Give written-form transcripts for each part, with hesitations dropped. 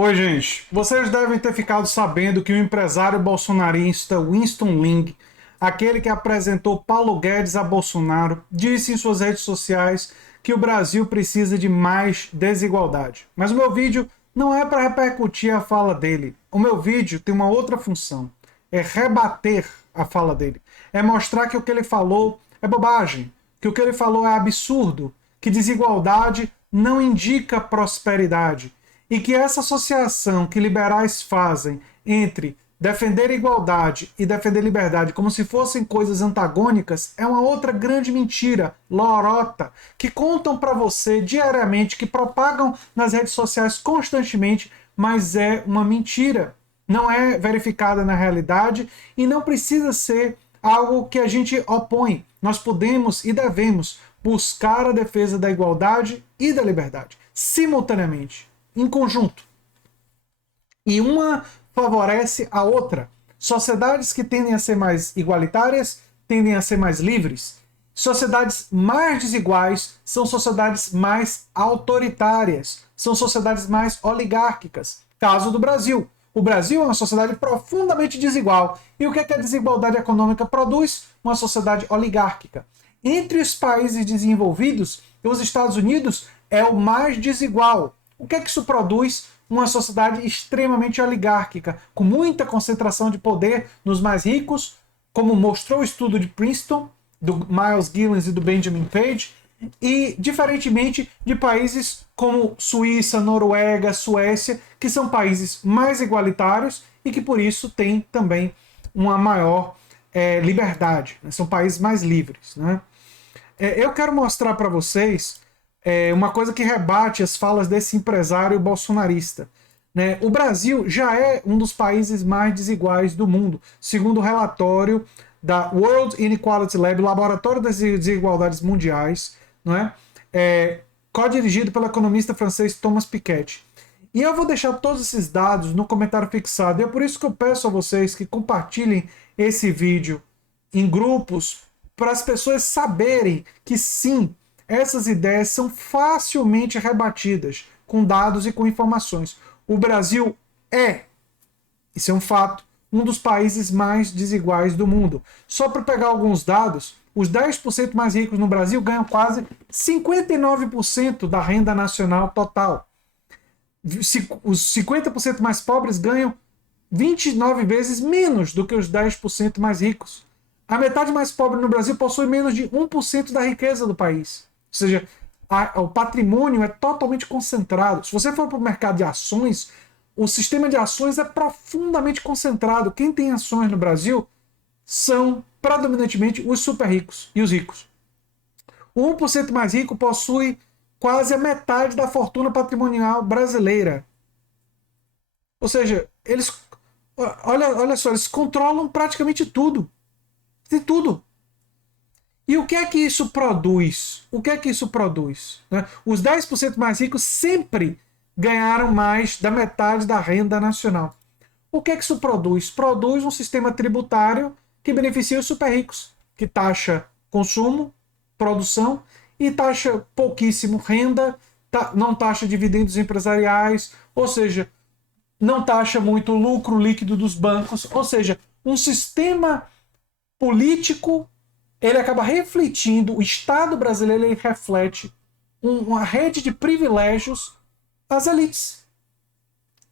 Oi, gente. Vocês devem ter ficado sabendo que o empresário bolsonarista Winston Ling, aquele que apresentou Paulo Guedes a Bolsonaro, disse em suas redes sociais que o Brasil precisa de mais desigualdade. Mas o meu vídeo não é para repercutir a fala dele. O meu vídeo tem uma outra função: é rebater a fala dele. É mostrar que o que ele falou é bobagem, que o que ele falou é absurdo, que desigualdade não indica prosperidade e que essa associação que liberais fazem entre defender igualdade e defender liberdade como se fossem coisas antagônicas é uma outra grande mentira, lorota, que contam para você diariamente, que propagam nas redes sociais constantemente, mas é uma mentira. Não é verificada na realidade e não precisa ser algo que a gente opõe. Nós podemos e devemos buscar a defesa da igualdade e da liberdade simultaneamente, em conjunto. E uma favorece a outra. Sociedades que tendem a ser mais igualitárias tendem a ser mais livres. Sociedades mais desiguais são sociedades mais autoritárias, são sociedades mais oligárquicas. Caso do Brasil. O Brasil é uma sociedade profundamente desigual. E o que a desigualdade econômica produz? Uma sociedade oligárquica. Entre os países desenvolvidos, os Estados Unidos é o mais desigual. O que isso produz? Uma sociedade extremamente oligárquica, com muita concentração de poder nos mais ricos, como mostrou o estudo de Princeton, do Miles Gillens e do Benjamin Page, e diferentemente de países como Suíça, Noruega, Suécia, que são países mais igualitários e que por isso têm também uma maior liberdade, né? São países mais livres, né? Eu quero mostrar para vocês uma coisa que rebate as falas desse empresário bolsonarista. Né? O Brasil já é um dos países mais desiguais do mundo, segundo o relatório da World Inequality Lab, Laboratório das Desigualdades Mundiais, não é? Co-dirigido pelo economista francês Thomas Piketty. E eu vou deixar todos esses dados no comentário fixado. E é por isso que eu peço a vocês que compartilhem esse vídeo em grupos, para as pessoas saberem que sim, essas ideias são facilmente rebatidas com dados e com informações. O Brasil é, isso é um fato, um dos países mais desiguais do mundo. Só para pegar alguns dados, os 10% mais ricos no Brasil ganham quase 59% da renda nacional total. Os 50% mais pobres ganham 29 vezes menos do que os 10% mais ricos. A metade mais pobre no Brasil possui menos de 1% da riqueza do país. Ou seja, o patrimônio é totalmente concentrado. Se você for para o mercado de ações, o sistema de ações é profundamente concentrado. Quem tem ações no Brasil são predominantemente os super ricos e os ricos. O 1% mais rico possui quase a metade da fortuna patrimonial brasileira. Ou seja, olha só, eles controlam praticamente tudo. De tudo. E o que é que isso produz? O que é que isso produz? Né? Os 10% mais ricos sempre ganharam mais da metade da renda nacional. O que é que isso produz? Produz um sistema tributário que beneficia os super ricos, que taxa consumo, produção e taxa pouquíssimo renda, não taxa dividendos empresariais, ou seja, não taxa muito lucro líquido dos bancos, ou seja, um sistema político, ele acaba refletindo, o Estado brasileiro ele reflete uma rede de privilégios às elites.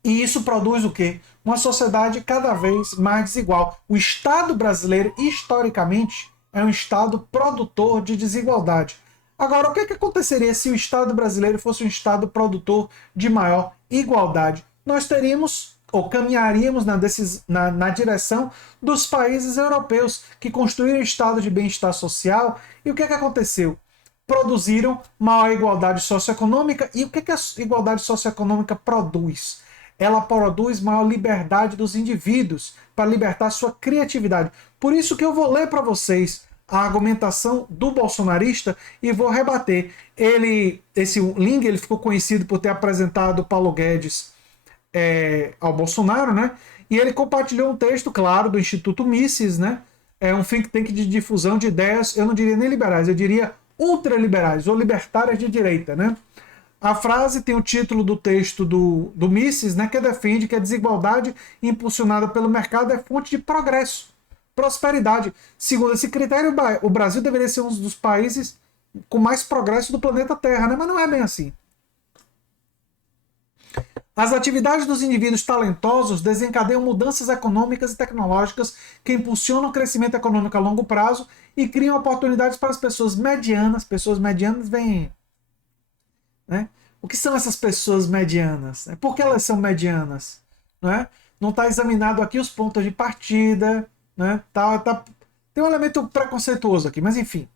E isso produz o quê? Uma sociedade cada vez mais desigual. O Estado brasileiro, historicamente, é um Estado produtor de desigualdade. Agora, o que aconteceria se o Estado brasileiro fosse um Estado produtor de maior igualdade? Nós teríamos ou caminharíamos na direção dos países europeus que construíram um estado de bem-estar social. E o que aconteceu? Produziram maior igualdade socioeconômica. E o que a igualdade socioeconômica produz? Ela produz maior liberdade dos indivíduos para libertar sua criatividade. Por isso que eu vou ler para vocês a argumentação do bolsonarista e vou rebater. Esse Ling, ele ficou conhecido por ter apresentado Paulo Guedes ao Bolsonaro, né? E ele compartilhou um texto, claro, do Instituto Mises, né? É um think tank de difusão de ideias, eu não diria nem liberais, eu diria ultraliberais ou libertárias de direita, né? A frase tem o título do texto do Mises, né, que defende que a desigualdade impulsionada pelo mercado é fonte de progresso, prosperidade. Segundo esse critério, o Brasil deveria ser um dos países com mais progresso do planeta Terra, né? Mas não é bem assim. As atividades dos indivíduos talentosos desencadeiam mudanças econômicas e tecnológicas que impulsionam o crescimento econômico a longo prazo e criam oportunidades para as pessoas medianas. Pessoas medianas vêm... Né? O que são essas pessoas medianas? Por que elas são medianas? Não está examinado aqui os pontos de partida. Né? Tem um elemento preconceituoso aqui, mas enfim.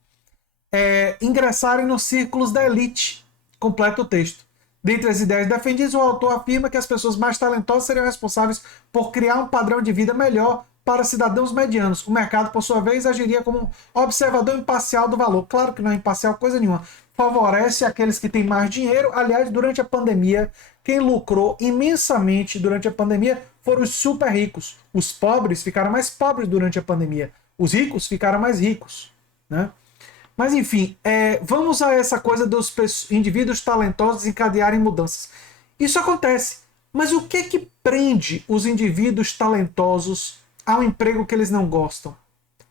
Ingressarem nos círculos da elite. Completa o texto. Dentre as ideias defendidas, o autor afirma que as pessoas mais talentosas seriam responsáveis por criar um padrão de vida melhor para cidadãos medianos. O mercado, por sua vez, agiria como um observador imparcial do valor. Claro que não é imparcial coisa nenhuma. Favorece aqueles que têm mais dinheiro. Aliás, durante a pandemia, quem lucrou imensamente durante a pandemia foram os super ricos. Os pobres ficaram mais pobres durante a pandemia. Os ricos ficaram mais ricos. Né? Mas enfim, vamos a essa coisa dos indivíduos talentosos encadearem mudanças. Isso acontece. Mas o que prende os indivíduos talentosos ao emprego que eles não gostam?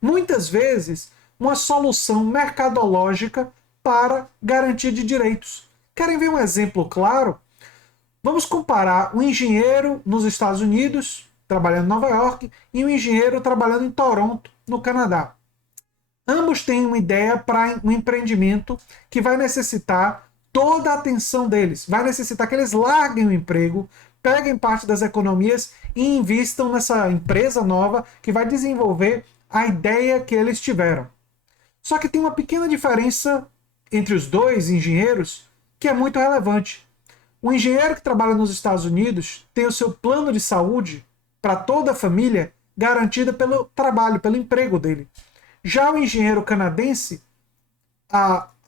Muitas vezes, uma solução mercadológica para garantia de direitos. Querem ver um exemplo claro? Vamos comparar um engenheiro nos Estados Unidos, trabalhando em Nova York, e um engenheiro trabalhando em Toronto, no Canadá. Ambos têm uma ideia para um empreendimento que vai necessitar toda a atenção deles. Vai necessitar que eles larguem o emprego, peguem parte das economias e invistam nessa empresa nova que vai desenvolver a ideia que eles tiveram. Só que tem uma pequena diferença entre os dois engenheiros que é muito relevante. O engenheiro que trabalha nos Estados Unidos tem o seu plano de saúde para toda a família garantida pelo trabalho, pelo emprego dele. Já o engenheiro canadense,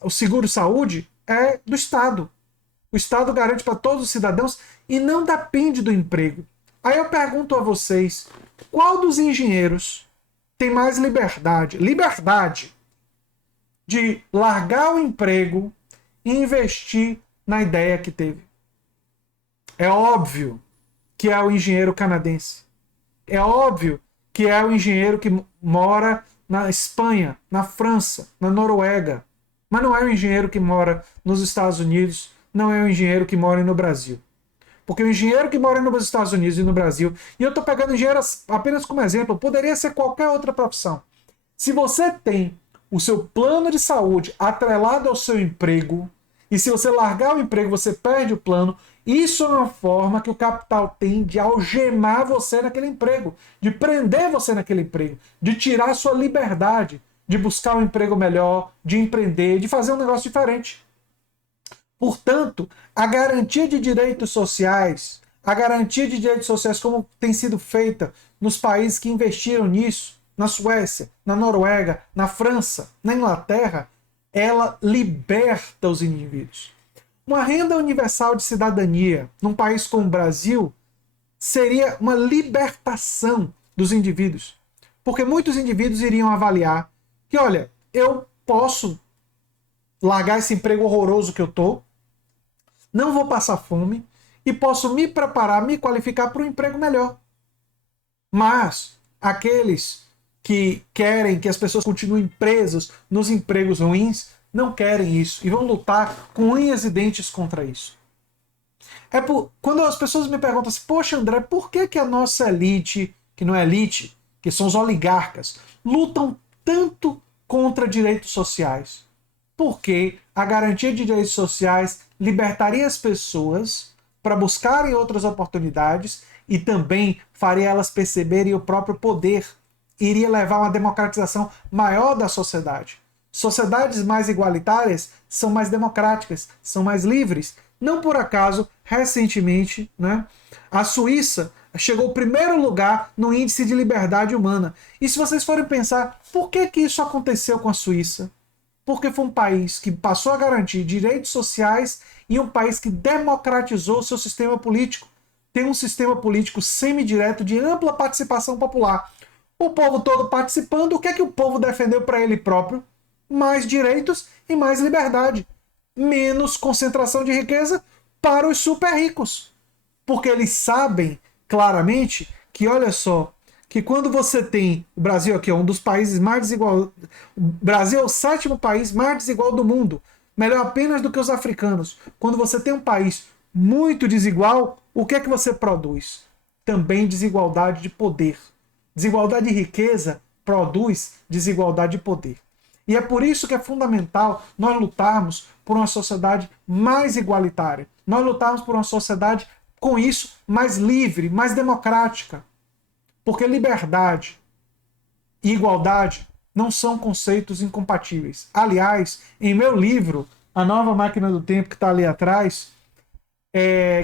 o seguro-saúde é do Estado. O Estado garante para todos os cidadãos e não depende do emprego. Aí eu pergunto a vocês, qual dos engenheiros tem mais liberdade de largar o emprego e investir na ideia que teve? É óbvio que é o engenheiro canadense. É óbvio que é o engenheiro que mora na Espanha, na França, na Noruega. Mas não é o engenheiro que mora nos Estados Unidos, não é o engenheiro que mora no Brasil. Porque o engenheiro que mora nos Estados Unidos e no Brasil, e eu estou pegando engenheiro apenas como exemplo, poderia ser qualquer outra profissão. Se você tem o seu plano de saúde atrelado ao seu emprego, e se você largar o emprego, você perde o plano, isso é uma forma que o capital tem de algemar você naquele emprego, de prender você naquele emprego, de tirar a sua liberdade, de buscar um emprego melhor, de empreender, de fazer um negócio diferente. Portanto, a garantia de direitos sociais, como tem sido feita nos países que investiram nisso, na Suécia, na Noruega, na França, na Inglaterra, ela liberta os indivíduos. Uma renda universal de cidadania num país como o Brasil seria uma libertação dos indivíduos. Porque muitos indivíduos iriam avaliar que, olha, eu posso largar esse emprego horroroso que eu estou, não vou passar fome e posso me preparar, me qualificar para um emprego melhor. Mas aqueles que querem que as pessoas continuem presas nos empregos ruins não querem isso e vão lutar com unhas e dentes contra isso. Quando as pessoas me perguntam assim, poxa André, por que a nossa elite, que não é elite, que são os oligarcas, lutam tanto contra direitos sociais? Porque a garantia de direitos sociais libertaria as pessoas para buscarem outras oportunidades e também faria elas perceberem o próprio poder. Iria levar a uma democratização maior da sociedade. Sociedades mais igualitárias são mais democráticas, são mais livres. Não por acaso, recentemente, a Suíça chegou ao primeiro lugar no índice de liberdade humana. E se vocês forem pensar, por que isso aconteceu com a Suíça? Porque foi um país que passou a garantir direitos sociais e um país que democratizou o seu sistema político. Tem um sistema político semidireto de ampla participação popular. O povo todo participando, o que é que o povo defendeu para ele próprio? Mais direitos e mais liberdade. menos concentração de riqueza para os super ricos. Porque eles sabem claramente que, olha só, que quando você tem... O Brasil aqui é um dos países mais desigual... O Brasil é o 7º país mais desigual do mundo. Melhor apenas do que os africanos. Quando você tem um país muito desigual, o que é que você produz? Também desigualdade de poder. Desigualdade de riqueza produz desigualdade de poder. E é por isso que é fundamental nós lutarmos por uma sociedade mais igualitária. Nós lutarmos por uma sociedade, com isso, mais livre, mais democrática. Porque liberdade e igualdade não são conceitos incompatíveis. Aliás, em meu livro, A Nova Máquina do Tempo, que está ali atrás,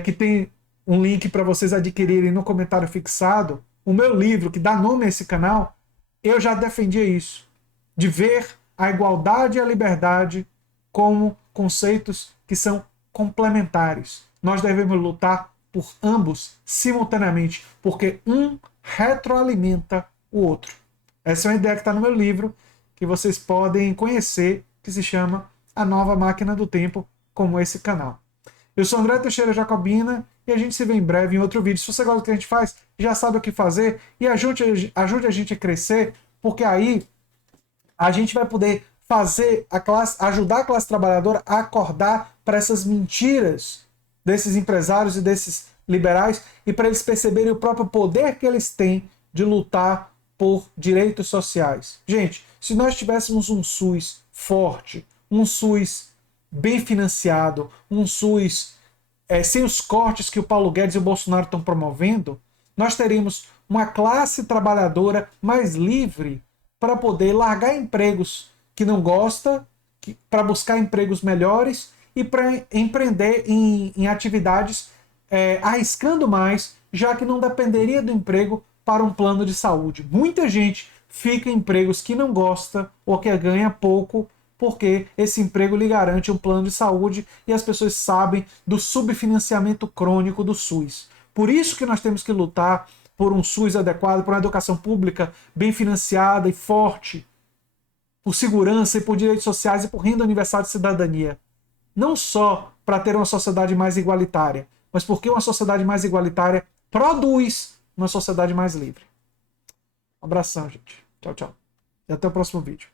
que tem um link para vocês adquirirem no comentário fixado, o meu livro, que dá nome a esse canal, eu já defendia isso, de ver a igualdade e a liberdade como conceitos que são complementares. Nós devemos lutar por ambos simultaneamente, porque um retroalimenta o outro. Essa é uma ideia que está no meu livro, que vocês podem conhecer, que se chama A Nova Máquina do Tempo, como esse canal. Eu sou André Teixeira Jacobina e a gente se vê em breve em outro vídeo. Se você gosta do que a gente faz, já sabe o que fazer e ajude a gente a crescer, porque aí a gente vai poder ajudar a classe trabalhadora a acordar para essas mentiras desses empresários e desses liberais e para eles perceberem o próprio poder que eles têm de lutar por direitos sociais. Gente, se nós tivéssemos um SUS forte, um SUS bem financiado, um SUS sem os cortes que o Paulo Guedes e o Bolsonaro estão promovendo, nós teríamos uma classe trabalhadora mais livre para poder largar empregos que não gosta, para buscar empregos melhores e para empreender em atividades arriscando mais, já que não dependeria do emprego para um plano de saúde. Muita gente fica em empregos que não gosta ou que ganha pouco, porque esse emprego lhe garante um plano de saúde e as pessoas sabem do subfinanciamento crônico do SUS. Por isso que nós temos que lutar por um SUS adequado, por uma educação pública bem financiada e forte, por segurança e por direitos sociais e por renda universal de cidadania. Não só para ter uma sociedade mais igualitária, mas porque uma sociedade mais igualitária produz uma sociedade mais livre. Um abração, gente. Tchau, tchau. E até o próximo vídeo.